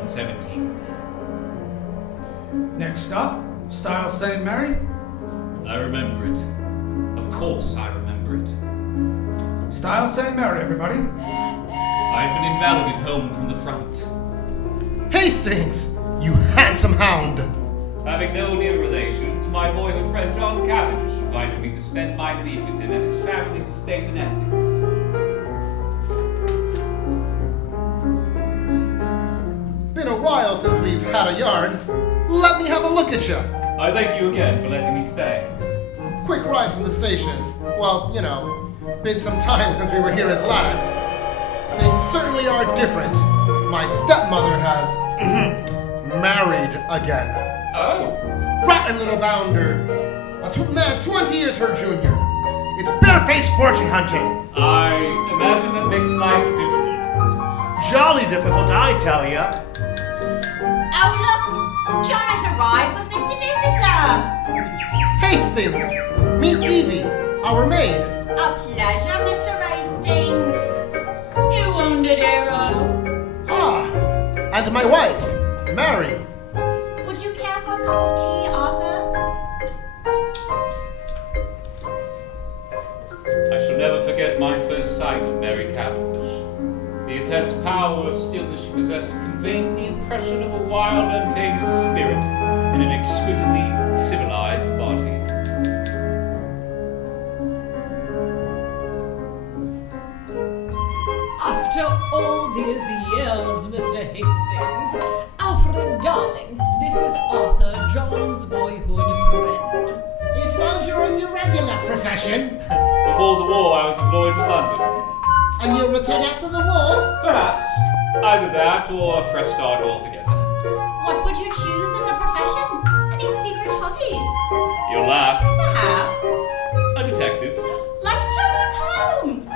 1817. Next up, Style St. Mary. I remember it. Of course I remember it. Style St. Mary, everybody. I've been invalided home from the front. Hastings, you handsome hound! Having no near relations, my boyhood friend John Cavendish invited me to spend my leave with him at his family's estate in Essex. Been a while since we've had a yarn. Let me have a look at you. I thank you again for letting me stay. Quick ride from the station. Well, you know, been some time since we were here as lads. Things certainly are different. My stepmother has married again. Oh! Rotten little bounder. A man 20 years her junior. It's barefaced fortune hunting. I imagine that makes life difficult. Jolly difficult, I tell ya. Oh, look! John has arrived with his visitor! Hastings, meet Evie, our maid. A pleasure, Mr. Hastings. You wounded hero. Ah, and my wife, Mary. Would you care for a cup of tea, Arthur? I shall never forget my first sight of Mary Cavendish. The intense power of stillness she possessed conveyed the impression of a wild, untamed spirit in an exquisitely civilized body. After all these years, Mr. Hastings, Alfred, darling, this is Arthur, John's boyhood friend. Is soldiering your regular profession? Before the war, I was at Lloyd's of London. And you'll return after the war? Perhaps. Either that or a fresh start altogether. What would you choose as a profession? Any secret hobbies? You'll laugh. Perhaps. A detective. Like Sherlock Holmes.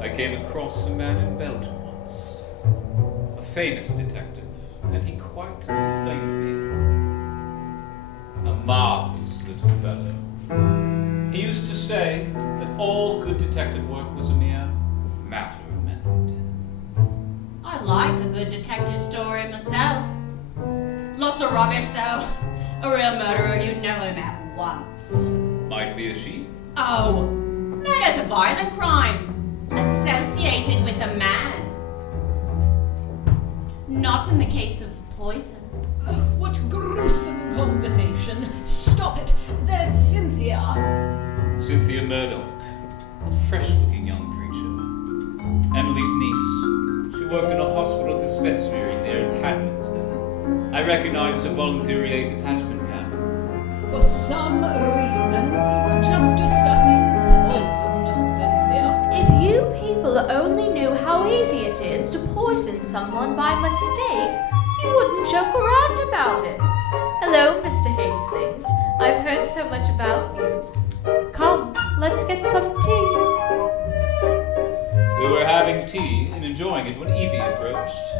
I came across a man in Belgium once. A famous detective, and he quite inflamed me. A marvelous little fellow. He used to say that all good detective work was a mere matter of method. I like a good detective story myself. Lots of rubbish, though. A real murderer, you'd know him at once. Might be a she. Oh, murder's a violent crime. Associated with a man. Not in the case of poison. What gruesome conversation. Stop it. There's Cynthia. Cynthia Murdoch. A fresh-looking young creature. Emily's niece. She worked in a hospital dispensary near Tadminster. I recognized her voluntary aid detachment camp. For some reason, we were just discussing poison, Cynthia. If you people only knew how easy it is to poison someone by mistake, you wouldn't joke around about it. Hello, Mr. Hastings. I've heard so much about you. Come, let's get some tea. We were having tea and enjoying it when Evie approached.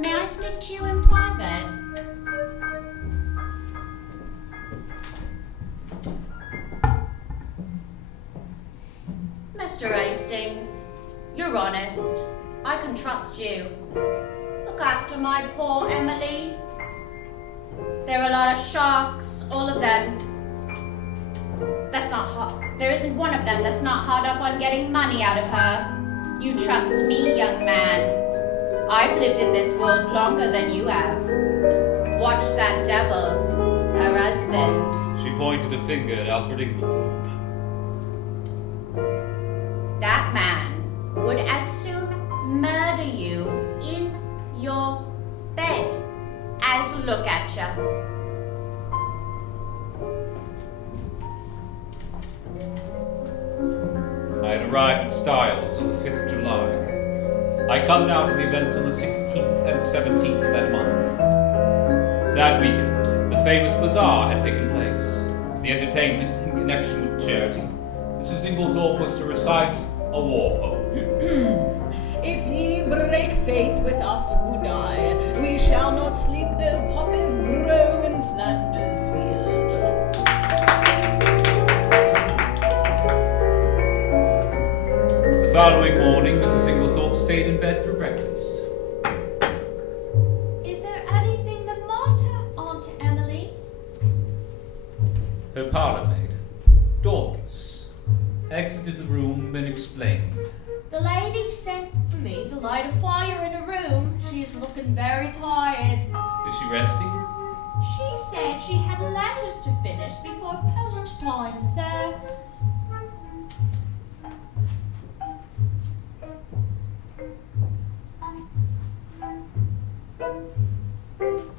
May I speak to you in private? Mr. Hastings, you're honest. I can trust you. Look after my poor Emily. There are a lot of sharks, all of them. That's not hot. There isn't one of them that's not hard up on getting money out of her. You trust me, young man. I've lived in this world longer than you have. Watch that devil, her husband. She pointed a finger at Alfred Inglethorp. That man would as soon murder you in your bed as look at you. I had arrived at Styles on the 5th of July. I come now to the events on the 16th and 17th of that month. That weekend, the famous bazaar had taken place. The entertainment in connection with charity. Mrs. Inglethorp was to recite a war poem. If ye break faith with us who die, we shall not sleep though poppies grow in Flanders field. following morning, Mrs. Inglethorp stayed in bed through breakfast. Is there anything the matter, Aunt Emily? Her parlour maid, Dorcas, exited the room and explained. The lady sent for me to light a fire in her room. She's looking very tired. Is she resting? She said she had letters to finish before post time, sir.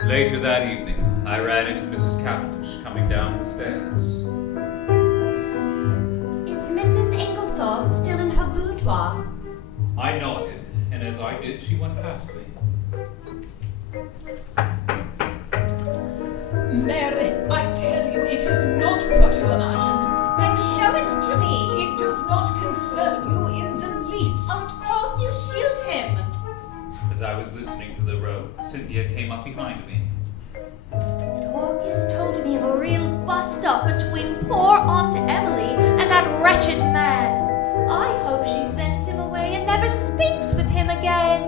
Later that evening, I ran into Mrs. Cavendish coming down the stairs. Is Mrs. Inglethorp still in her boudoir? I nodded, and as I did, she went past me. Mary, I tell you, it is not what you imagine. Then show it to me. It does not concern you in the least. Of course you shield him. As I was listening to the row, Cynthia came up behind me. Dorcas told me of a real bust-up between poor Aunt Emily and that wretched man. I hope she sends him away and never speaks with him again.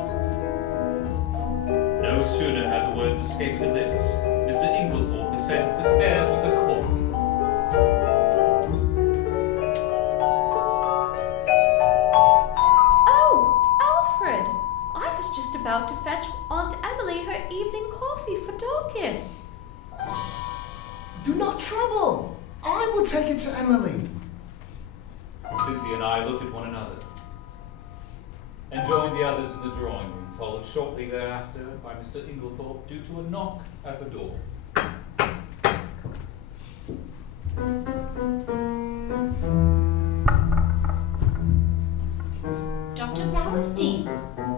No sooner had the words escaped her lips, Mr. Inglethorp descends the stairs with a coffee. Oh, Alfred! I was just about to fetch Aunt Emily her evening coffee for Dorcas. Do not trouble. I will take it to Emily. Cynthia and I looked at one another and joined the others in the drawing room, followed shortly thereafter by Mr. Inglethorp due to a knock at the door. Dr. Bowerstein,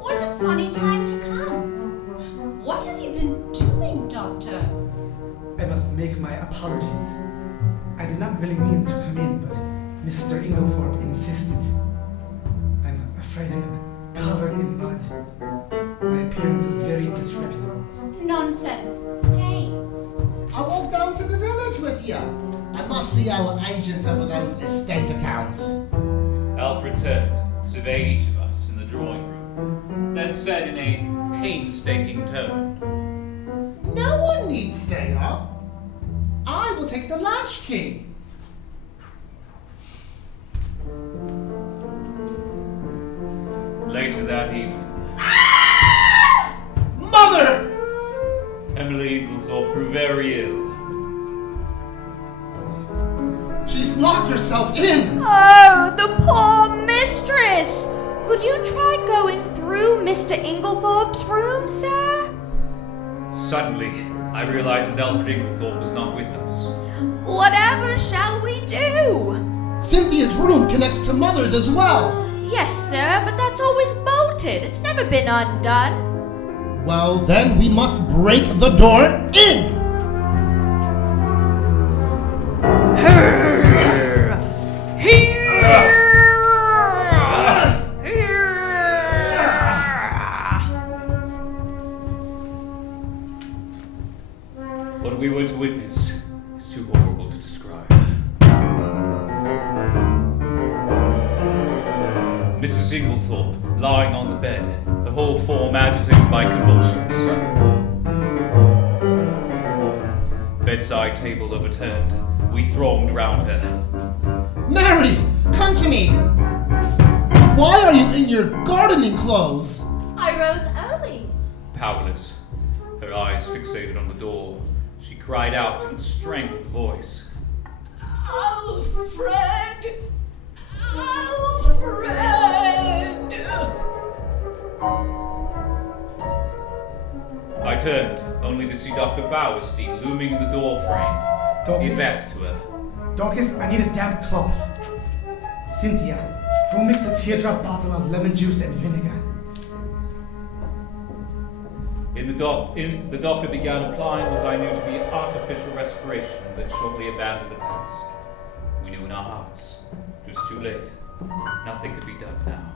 what a funny time to come. What have you been doing, Doctor? I must make my apologies. I did not really mean to come in, but Mr. Inglethorp insisted. I'm afraid I am covered in mud. My appearance is very disreputable. Nonsense. Stay. I'll walk down to the village with you. I must see our agent over those estate accounts. Alfred turned, surveyed each of us in the drawing room, then said in a painstaking tone, No one needs stay up. I will take the latchkey. Later that evening, Mother! Emily Inglethorp grew very ill. She's locked herself in! Oh, the poor mistress! Could you try going through Mr. Inglethorp's room, sir? Suddenly, I realized that Alfred Inglethorp was not with us. Whatever shall we do? Cynthia's room connects to Mother's as well. Yes, sir, but that's always bolted. It's never been undone. Well, then we must break the door in. What we were to witness is too horrible to describe. Mrs. Inglethorp lying on the bed, her whole form agitated by convulsions. Bedside table overturned. We thronged round her. Mary, come to me. Why are you in your gardening clothes? I rose early. Powerless, her eyes fixated on the door, she cried out in a strangled voice. Alfred! Alfred! I turned, only to see Dr. Bowerstein looming in the door frame. He Dorcas, advanced to her. Dorcas, I need a damp cloth. Cynthia, go mix a teardrop bottle of lemon juice and vinegar. The doctor began applying what I knew to be artificial respiration, then shortly abandoned the task. We knew in our hearts it was too late. Nothing could be done now.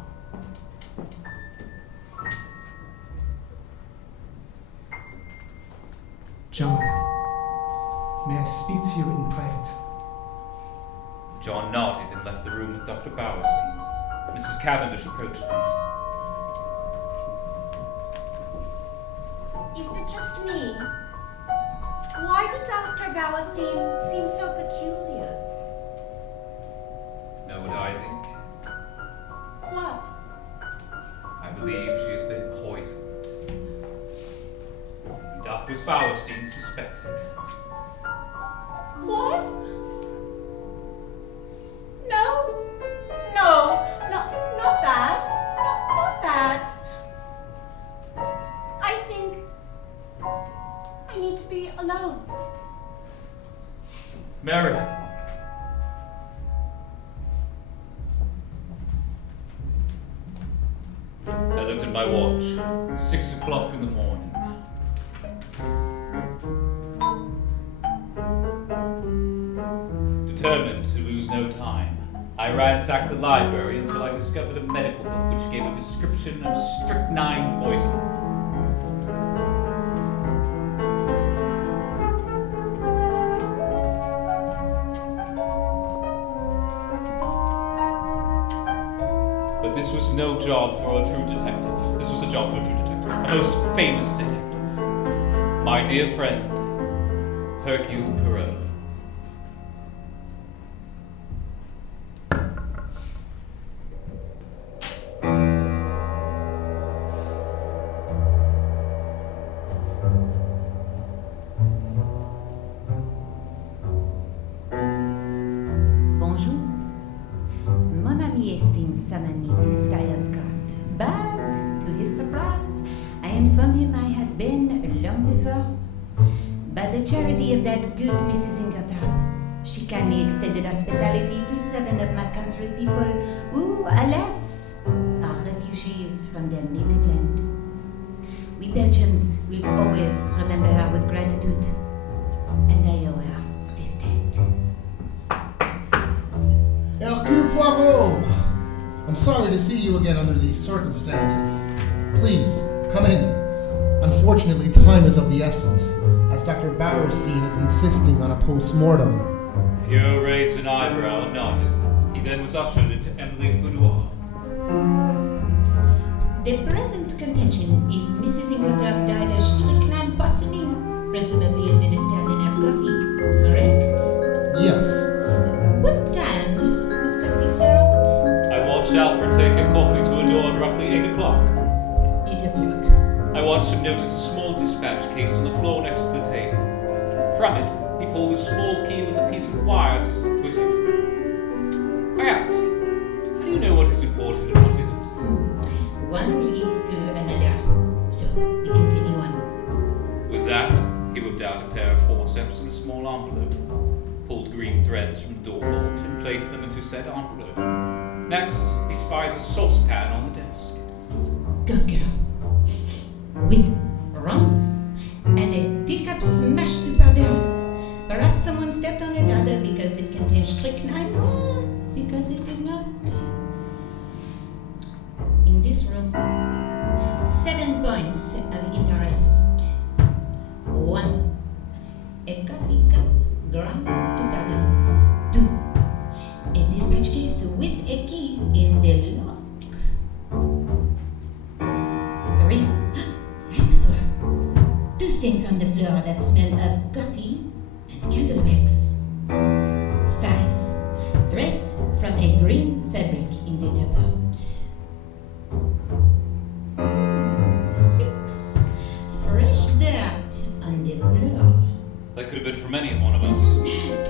John, may I speak to you in private? John nodded and left the room with Dr. Bowerstein. Mrs. Cavendish approached me. Is it just me? Why did Dr. Bauerstein seem so peculiar? Know what I think? What? I believe she has been poisoned. And Dr. Bauerstein suspects it. What? No, not that. Not that. I think I need to be alone. Mary. I looked at my watch. 6 o'clock in the morning. Determined to lose no time, I ransacked the library until I discovered a medical book which gave a description of strychnine poison. But this was no job for a true detective. This was a job for a true detective. A most famous detective. My dear friend, Hercule Poirot. Bonjour. Mon ami Hastings summoned me to Styles Court, but to his surprise, I informed him I had been long before. By the charity of that good Mrs. Inglethorp, she kindly extended hospitality to 7 of my country people who, alas, are refugees from their native land. We Belgians will always remember her with gratitude, and I owe her this debt. Hercule Poirot! I'm sorry to see you again under these circumstances. Please, come in. Unfortunately, time is of the essence, as Dr. Bauerstein is insisting on a post-mortem. Poirot raised an eyebrow and nodded. He then was ushered into Emily's boudoir. The present contention is Mrs. Inglethorp died of strychnine poisoning, presumably administered in her coffee, correct? Yes. What time was coffee served? I watched Alfred take her coffee to her door at roughly 8 o'clock. 8 o'clock. I watched him notice a small dispatch case on the floor next to the table. From it, he pulled a small key with a piece of wire twisted through. I asked, how do you know what is important and what isn't? One leads to another. So, we continue on. With that, he whipped out a pair of forceps and a small envelope, pulled green threads from the door bolt and placed them into said envelope. Next, he spies a saucepan on the desk. Go, girl. With rum and a teacup smashed to powder. Perhaps someone stepped on it either because it contained strychnine or because it did not. In this room, 7 points of interest. 1. A coffee cup ground to powder. 2. A dispatch case with a key in the lock. 3. And 4. 2 stains on the floor that smell of coffee and candle wax. 5. Threads from a green fabric in the teapot. 6. Fresh dirt on the floor. That could have been from any one of us.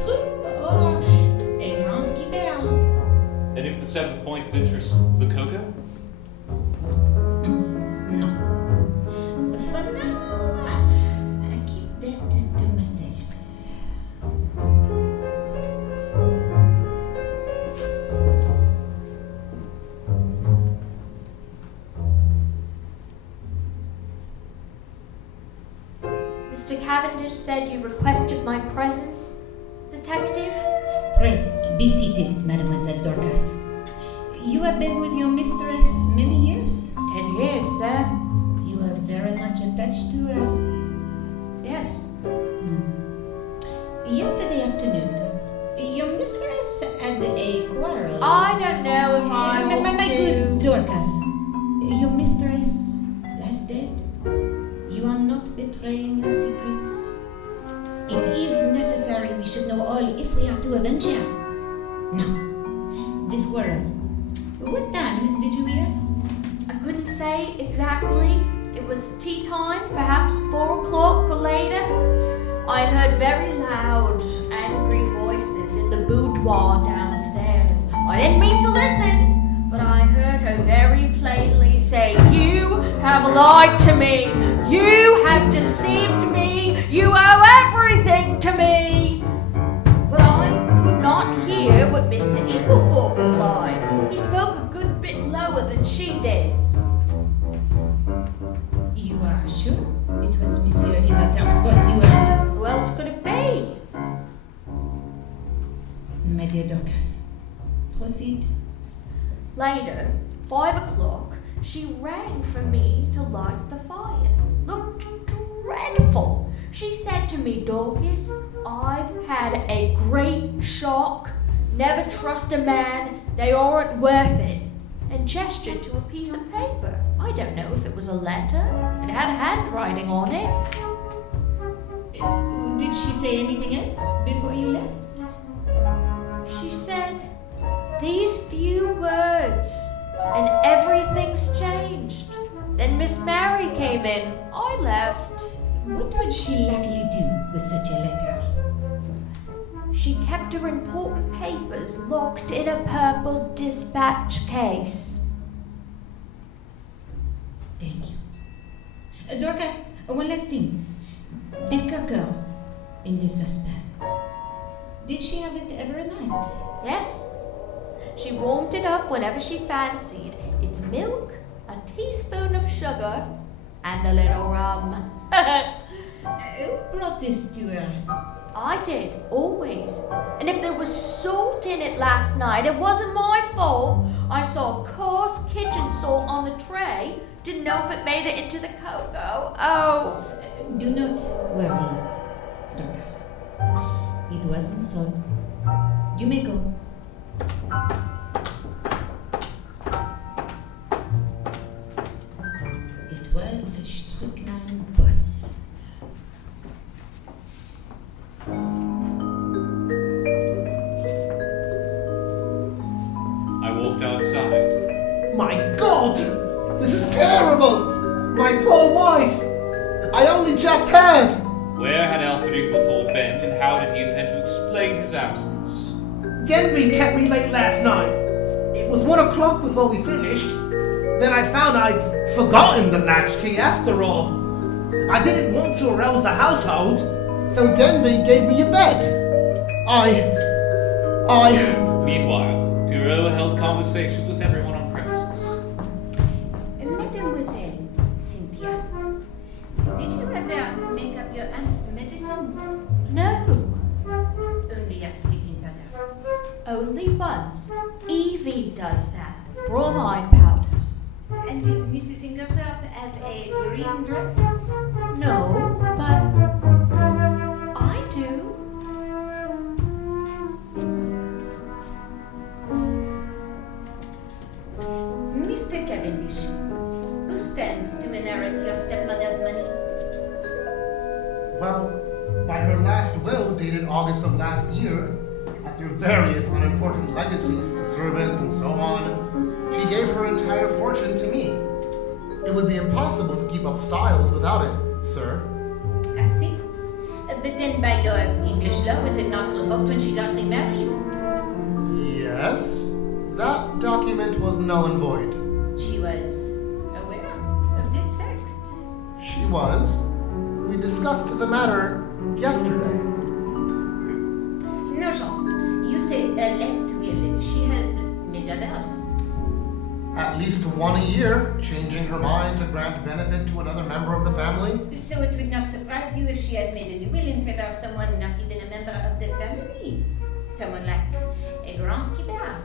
True, or a grand skipper. And if the 7th point of interest, the cocoa? No. For now, I keep that to myself. Mr. Cavendish said you requested my presence, Detective? Pray, be seated, Mademoiselle Dorcas. You have been with your mistress many years? 10 years, sir. You are very much attached to her. Yes. Yesterday afternoon, your mistress had a quarrel. I don't know if I my want good secrets. It is necessary we should know all if we are to avenge her. Now, this quarrel. What time did you hear? I couldn't say exactly. It was tea time, perhaps 4 o'clock or later. I heard very loud, angry voices in the boudoir downstairs. I didn't mean to listen, but I heard her very plainly say, "You have lied to me. You have deceived me. You owe everything to me." But I could not hear what Mr. Inglethorp replied. He spoke a good bit lower than she did. You are sure it was Monsieur Inglethorp's voice you heard? Who else could it be? My dear Dorcas, proceed. Later, 5 o'clock, she rang for me to light the fire. Looked dreadful. She said to me, "Dorcas, I've had a great shock. Never trust a man. They aren't worth it." And gestured to a piece of paper. I don't know if it was a letter. It had handwriting on it. Did she say anything else before you left? She said these few words, and everything's changed. Then Miss Mary came in. I left. What would she likely do with such a letter? She kept her important papers locked in a purple dispatch case. Thank you. Dorcas, one last thing. The cooker in the saucepan. Did she have it every night? Yes. She warmed it up whenever she fancied. It's milk, a teaspoon of sugar, and a little rum. Who brought this to her? I did, always. And if there was salt in it last night, it wasn't my fault. I saw coarse kitchen salt on the tray. Didn't know if it made it into the cocoa. Oh. Do not worry, Dorcas. It wasn't so. You may go. It was strychnine poison. I walked outside. My God! This is terrible! My poor wife! I only just heard! Where had Alfred Inglethorp been, and how did he intend to explain his absence? Denby kept me late last night. It was 1 o'clock before we finished. Then I found I'd forgotten the latchkey after all. I didn't want to arouse the household, so Denby gave me a bed. Meanwhile, Poirot held conversations with everyone on premises. Mademoiselle Cynthia, did you ever make up your aunt's medicines? No, Only her sleeping powders. only once. Evie does that. Bromide powders. And did Mrs. Inglethorp have a green dress? No, but I do. Mr. Cavendish, who stands to inherit your stepmother's money? Well, by her last will, dated August of last year, after various unimportant legacies to servants and so on, she gave her entire fortune to me. It would be impossible to keep up Styles without it, sir. I see. But then by your English law, was it not revoked when she got remarried? Yes, that document was null and void. She was aware of this fact. She was. We discussed the matter yesterday. No, Jean. You say last will. She has made others. At least one a year, changing her mind to grant benefit to another member of the family. So it would not surprise you if she had made a new will in favor of someone not even a member of the family. Someone like a grand skipper.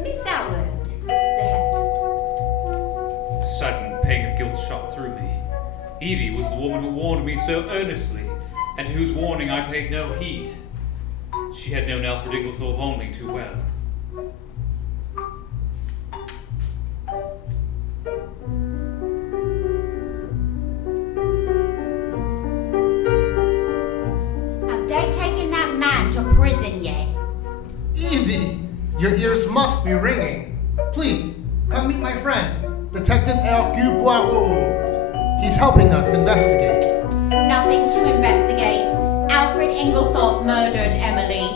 Miss Howard, perhaps. A sudden pang of guilt shot through me. Evie was the woman who warned me so earnestly, and to whose warning I paid no heed. She had known Alfred Inglethorp only too well. prison yet. Evie, your ears must be ringing. Please, come meet my friend, Detective Hercule Poirot. He's helping us investigate. Nothing to investigate. Alfred Inglethorp murdered Emily.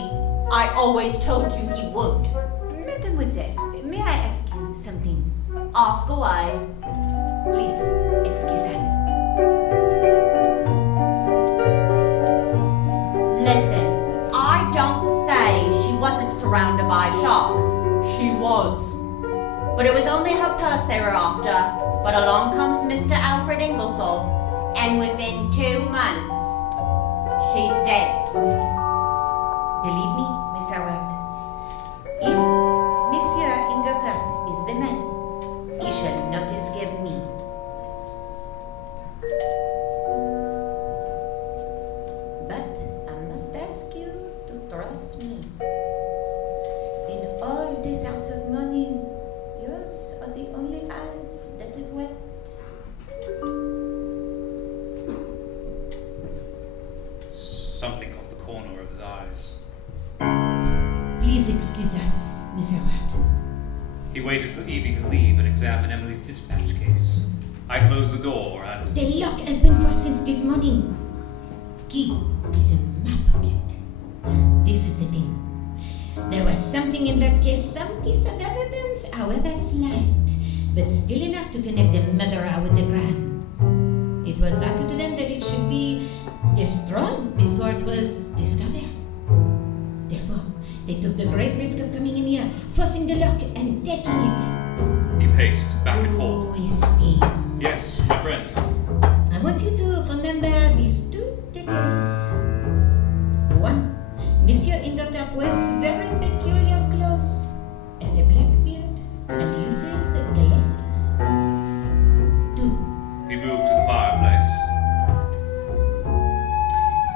I always told you he would. Mademoiselle, may I ask you something? Ask away. Please, excuse us. Listen, I don't say she wasn't surrounded by sharks. She was. But it was only her purse they were after. But along comes Mr. Alfred Inglethorp, and within 2 months, she's dead. Believe me, Miss Howard, if Monsieur Inglethorp is the man, he shall not escape me. But I must ask you to trust me. In all these hours of mourning, yours are the only eyes that have wept. Something off the corner of his eyes. Please excuse us, Miss Howard. He waited for Evie to leave and examine Emily's dispatch case. I closed the door and... The lock has been forced since this morning. Key is in my pocket. This is the thing. There was something in that case, some piece of evidence, however slight, but still enough to connect the murderer with the crime. It was vital to them that it should be destroyed before it was discovered. Therefore, they took the great risk of coming in here, forcing the lock and taking it. He paced back and forth. Oh, Hastings. Yes, my friend. I want you to remember these 2 details. 1. Monsieur Inglethorp wears very peculiar clothes, has a black beard, and uses glasses. 2. He moved to the fireplace.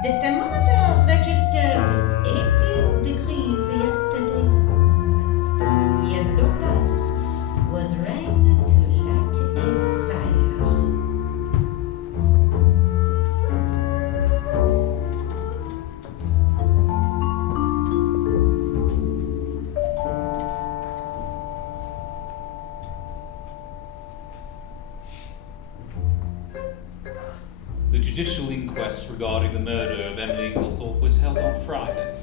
The thermometer registered 80 degrees yesterday. Your daughter's was rang to light a fire. The judicial inquest regarding the murder of Emily Inglethorp was held on Friday.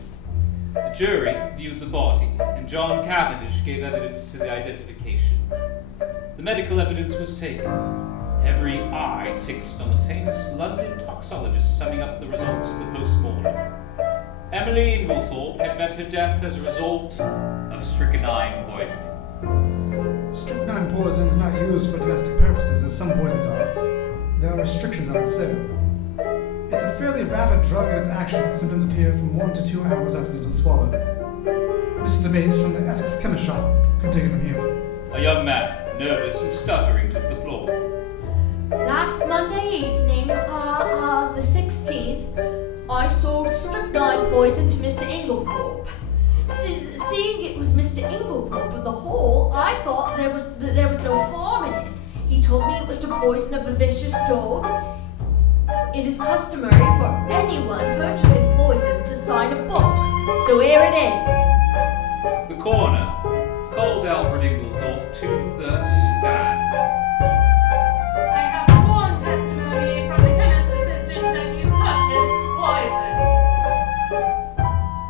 The jury viewed the body, and John Cavendish gave evidence to the identification. The medical evidence was taken, every eye fixed on the famous London toxologist summing up the results of the post-mortem. Emily Inglethorp had met her death as a result of strychnine poisoning. Strychnine poison is not used for domestic purposes, as some poisons are. There are restrictions on its sale. It's a fairly rapid drug in its action. Symptoms appear from 1 to 2 hours after it's been swallowed. Mr. Mace from the Essex chemist shop can take it from here. A young man, nervous and stuttering, took the floor. Last Monday evening, the 16th, I sold strychnine poison to Mr. Inglethorp. Seeing it was Mr. Inglethorp with the hole, I thought there was no harm in it. He told me it was to poison a vicious dog. It is customary for anyone purchasing poison to sign a book. So here it is. The coroner called Alfred Inglethorp to the stand. I have sworn testimony from the chemist's assistant that you purchased poison.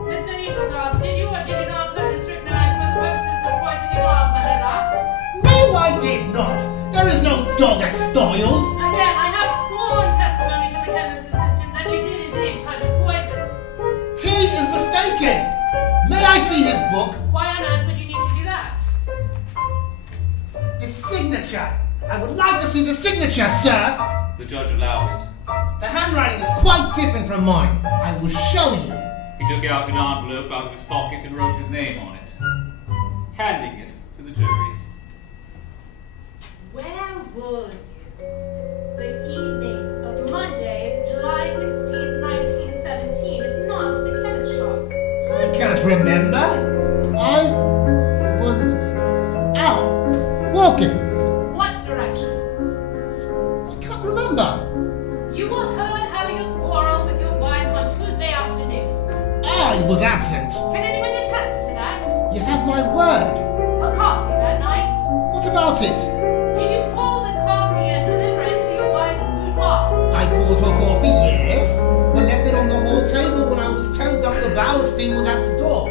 Mr. Inglethorp, did you or did you not purchase strychnine for the purposes of poisoning a dog Monday last? No, I did not. There is no dog at Styles. Again, I have sworn testimony from the chemist's assistant that you did indeed purchase poison. He is mistaken. May I see his book? Why on earth would you need to do that? The signature. I would like to see the signature, sir. The judge allowed it. The handwriting is quite different from mine. I will show you. He took out an envelope out of his pocket and wrote his name on it, handing it to the jury. Where were you the evening of Monday, July 16th, 1917, if not at the chemist shop? I can't remember. I was out walking. What direction? I can't remember. You were heard having a quarrel with your wife on Tuesday afternoon. I was absent. Can anyone attest to that? You have my word. A coffee that night? What about it? Did you pour the coffee and deliver it to your wife's boudoir? I poured her coffee, yes, but left it on the hall table when I was told Dr. Bowerstein was at the door.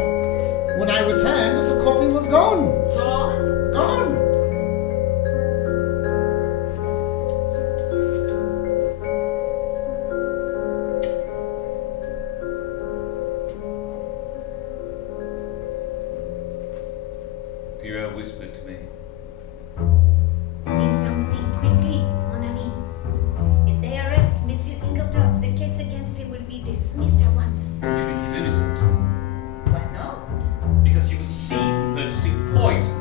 When I returned, the coffee was gone. Gone? Gone. Poirot whispered to me. Things are moving quickly, mon ami. If they arrest Monsieur Inglethorp, the case against him will be dismissed at once. You think he's innocent? Why not? Because he was seen purchasing poison.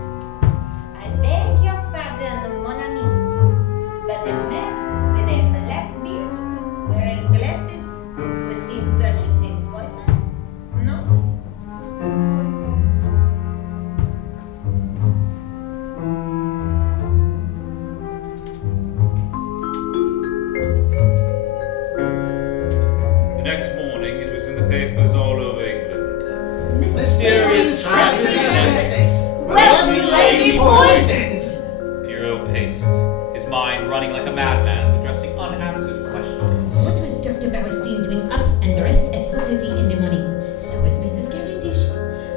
I beg your pardon, mon ami. But a man with a black beard, wearing glasses, was seen purchasing poison? No? The next morning, it was in the papers all over England. Mysterious tragedy of Essex. Wealthy lady poisoned. Poirot paced, his mind running like a madman's, addressing unanswered questions. What was Dr. Bowerstein doing up and dressed at 4:30 in the morning? So was Mrs. Cavendish.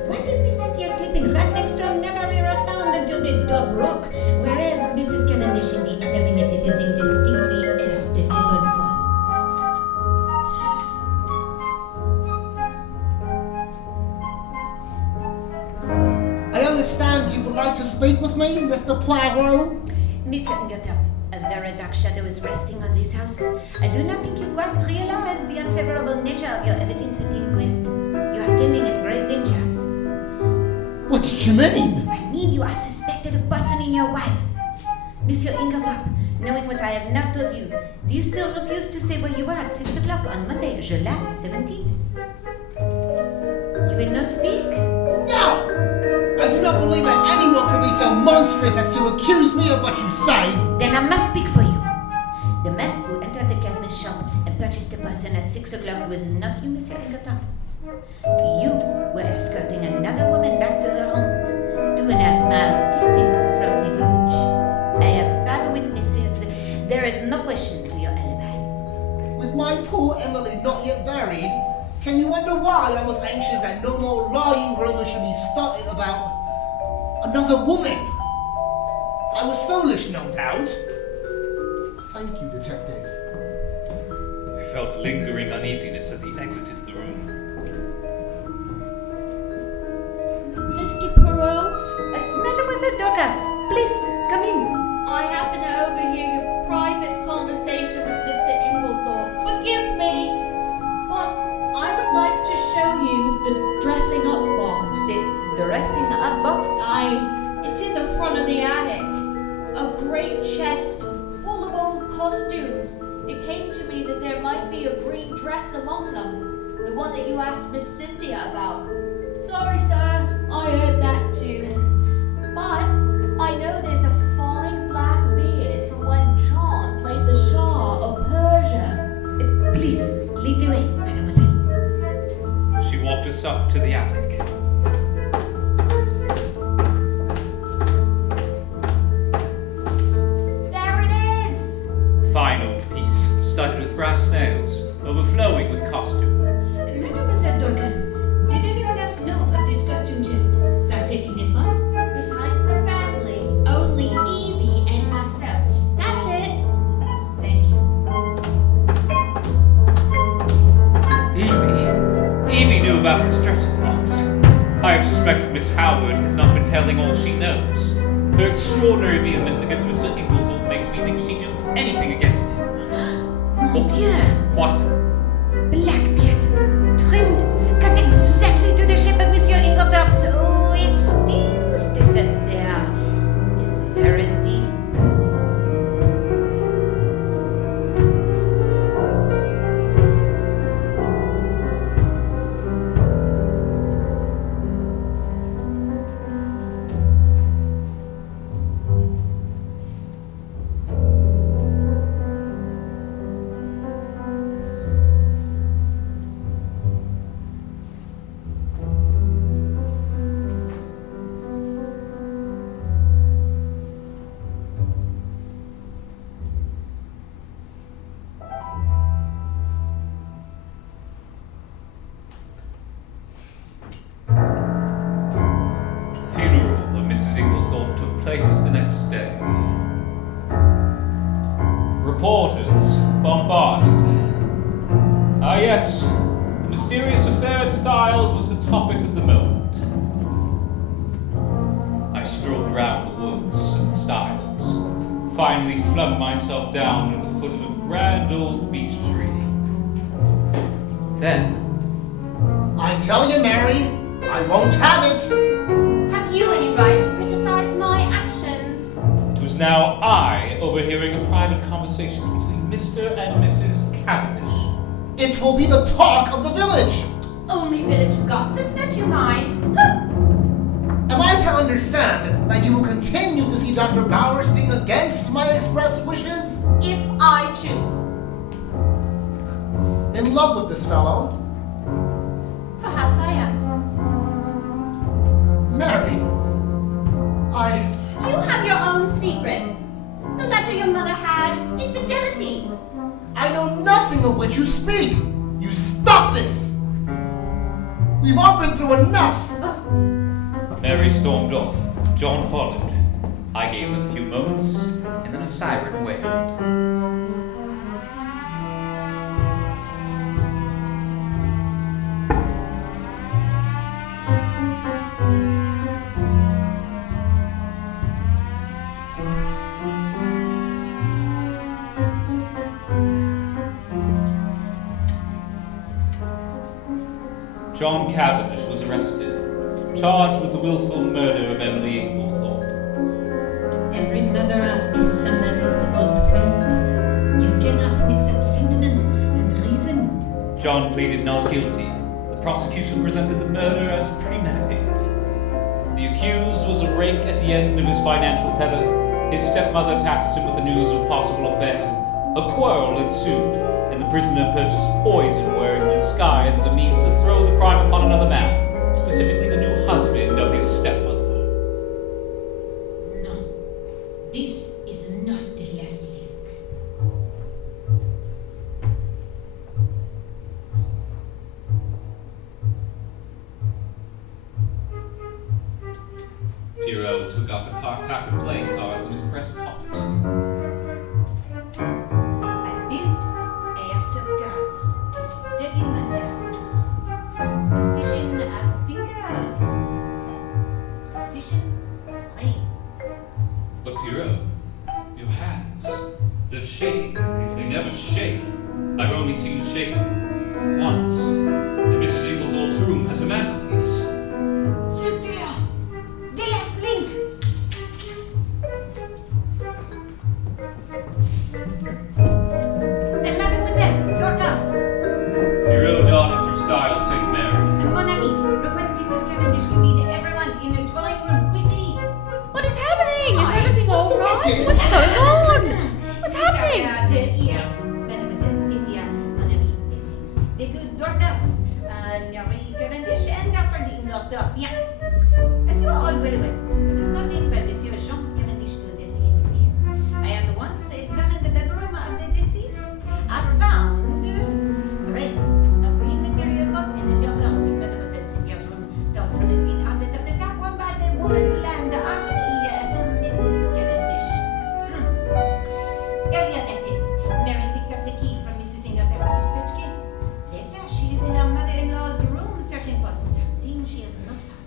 Why did Miss Cynthia sleeping right next door never hear a sound until the door broke, whereas Mrs. Cavendish in the other wing of the building distinctly heard the table fall? I understand you would like to speak with me, Mr. Poirot? Monsieur Inglethorp, a very dark shadow is resting on this house. I do not think you quite realize the unfavorable nature of your evidence at the inquest. You are standing in great danger. What did you mean? I mean you are suspected of poisoning your wife. Monsieur Inglethorp, knowing what I have not told you, do you still refuse to say where you were at 6 o'clock on Monday, July 17th? You will not speak? No! I do not believe that anyone could be so monstrous as to accuse me of what you say. Then I must speak for you. The man who entered the chemist's shop and purchased the poison at 6 o'clock was not you, Monsieur Inglethorp. You were escorting another woman back to her home, 2.5 miles distant from the village. I have 5 witnesses. There is no question to your alibi. With my poor Emily not yet buried, can you wonder why I was anxious that no more lying rumors should be started about another woman? I was foolish, no doubt. Thank you, Detective. I felt lingering uneasiness as he exited the room. Mr. Poirot, Mademoiselle Dorcas, please, come in. I happen to overhear your private conversation with Mr. Inglethorp. Forgive me, but I would like to show you the dressing up box. The dressing up box? It's in the front of the attic. A great chest full of old costumes. It came to me that there might be a green dress among them. The one that you asked Miss Cynthia about. Sorry, sir, I heard that too. But I know there's a fine black beard from when John played the Shah of Persia. Please, lead the way, mademoiselle. She walked us up to the attic. There it is! Fine old piece, studded with brass nails, overflowing with costume. Mademoiselle Dorcas, did anyone else know of this costume chest? Partaking the fun? Besides the family, only Evie and myself. That's it. Thank you. Evie knew about this dressing box. I have suspected Miss Howard has not been telling all she knows. Her extraordinary vehemence against Mr. Inglethorp makes me think she'd do anything against him. Mon Dieu! What? Blackbeard, trimmed, cut exactly to the shape of Monsieur Inglethorp's. Oh, Hastings, this affair is very deep. next day. Reporters bombarded. Ah yes, the mysterious affair at Styles was the topic of the moment. I strolled around the woods at Styles, finally flung myself down at the foot of a grand old beech tree. Then, I tell you, Mary, I won't have it. Have you any right to criticize my actions? it was now I overhearing a private conversation between Mr. and Mrs. Cavendish. It will be the talk of the village. Only village gossip that you mind. Am I to understand that you will continue to see Dr. Bowerstein against my express wishes? If I choose. In love with this fellow? Perhaps I am. Mary, You have your own secrets. The letter your mother had, infidelity. I know nothing of which you speak. You stop this. We've all been through enough. Mary stormed off. John followed. I gave them a few moments, and then a siren wailed. John Cavendish was arrested, charged with the willful murder of Emily Inglethorp. Every murderer is somebody's old friend. You cannot mix up sentiment and reason. John pleaded not guilty. The prosecution presented the murder as premeditated. The accused was a rake at the end of his financial tether. His stepmother taxed him with the news of a possible affair. A quarrel ensued, and the prisoner purchased poison wearing a disguise as a means to throw the crime upon another man, specifically the new husband of his stepmother. No, this is not the last link. Poirot took out a pack of playing cards in his breast pocket. I built a house of cards to steady my nerves. Precision of fingers. Precision brain. But Poirot, your hands, they're shaking. They never shake. I've only seen you shake once. In Mrs. Inglethorp's room at her mantelpiece. Circular! The last link! Mademoiselle, Dorcas! Poirot darted through Styles, St. Mary. Mon ami, request Mrs. Cavendish to meet everyone in the drawing room quickly. What is happening? Is Hi, everything all right? What's going on? What's happening? Here, Mademoiselle Cynthia, mon ami Hastings. The good Dorcas, Mary Cavendish, and Alfred Inglethorp. Bien. As you are all well aware, I was called in by Monsieur Jean Cavendish to investigate this case. I at once examined the bedroom of the deceased. I found threads of green material cut in the double to Mademoiselle Cynthia's room, torn from the green outlet of the top one by the woman's land army, Mrs. Cavendish. Earlier that day, Mary picked up the key from Mrs. Inglethorp's dispatch case. Later, she is in her mother-in-law's room searching for something she has not found.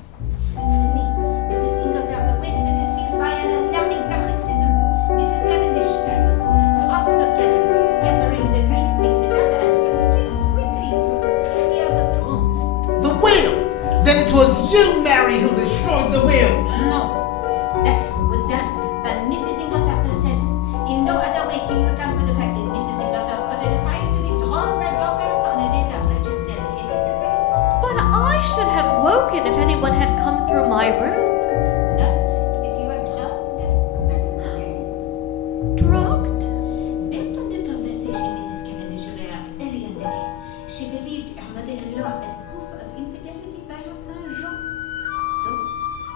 Suddenly, Mrs. Inglethorp awakes and is seized by an alarming paroxysm. Mrs. Cavendish staggered, drops her candle, scattering the grease, picks it up, and retreats quickly through Cynthia's room. The wheel! Then it was you, Mary, who destroyed the wheel! No, that was done by Mrs. Inglethorp herself. In no other way can you account for the fact that Mrs. Inglethorp ordered a fire to be drawn by Dorcas on a date of registered 80 degrees. But I should have woken if anyone had come through my room. Not if you were drugged, mademoiselle. Drugged? Based on the conversation Mrs. Cavendish overheard earlier in the day, she believed her mother-in-law a proof of infidelity by her son Jean. So,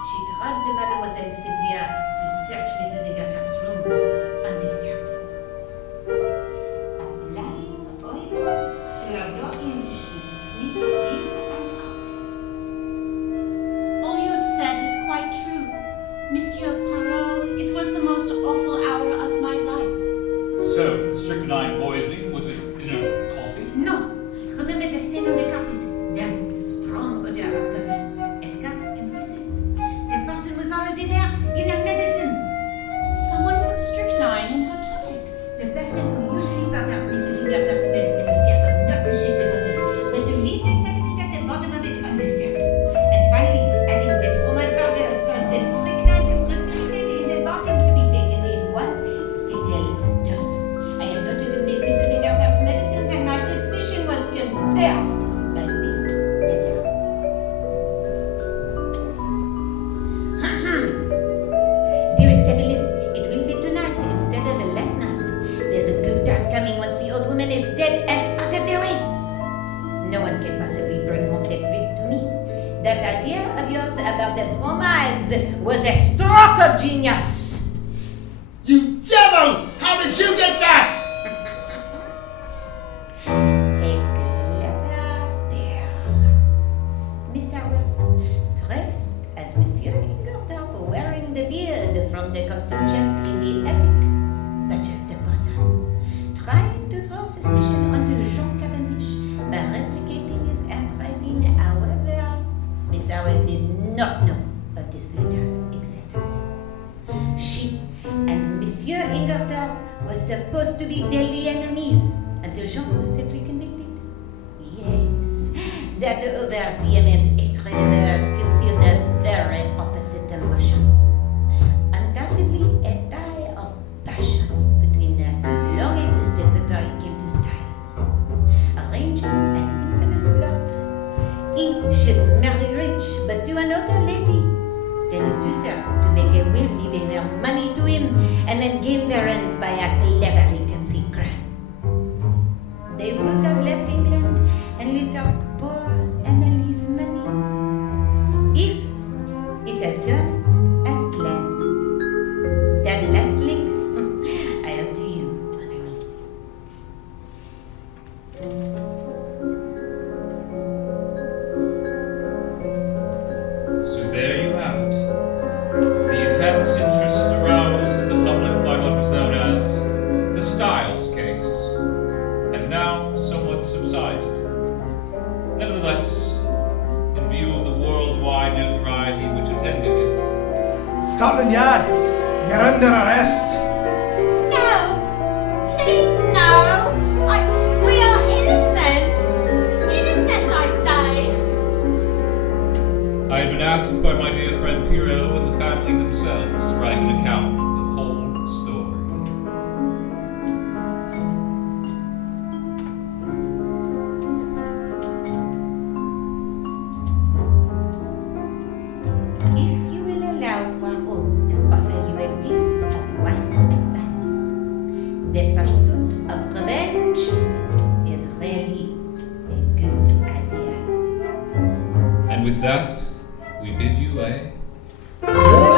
she drugged Mademoiselle Cynthia to search Mrs. Inglethorp's room undisturbed. Applying oil to her door hinge to sneak in and out. All you have said is quite true. Monsieur Poirot, it was the possibly bring home the grip to me. That idea of yours about the bromides was a stroke of genius. You devil! How did you get that? A clever bear. Miss Howard, dressed as Monsieur Inglethorp, wearing the beard from the costume chest in the attic, but just a bosom, trying to throw suspicion onto Jean Cavendish by replicating his handwriting. However, Miss Howard did not know of this letter's existence. She and Monsieur Inglethorp were supposed to be deadly enemies until Jean was simply convicted. Yes, that other vehement hatred of hers concealed the very opposite emotion. Undoubtedly a tie of passion between them long existed before he came to Styles, arranging an infamous plot. He should marry rich, but to another lady, then induce her to make a will leaving their money to him, and then gain their ends by a cleverly conceived crime. They would have left England and lived off poor Emily's money if it had gone as planned. That last link, I owe to you, mon ami. So there you have it. The intense interest aroused in the public by what was known as the Styles case has now somewhat subsided. Nevertheless, in view of the worldwide notoriety which attended it, Scotland Yard, you're under arrest. No, please no. We are innocent. Innocent, I say. I had been asked by my dear friend Poirot and the family themselves to write an account of the whole story. If you will allow Poirot to offer you a piece of wise advice, the pursuit of revenge is really a good idea. And with that, we bid you a Good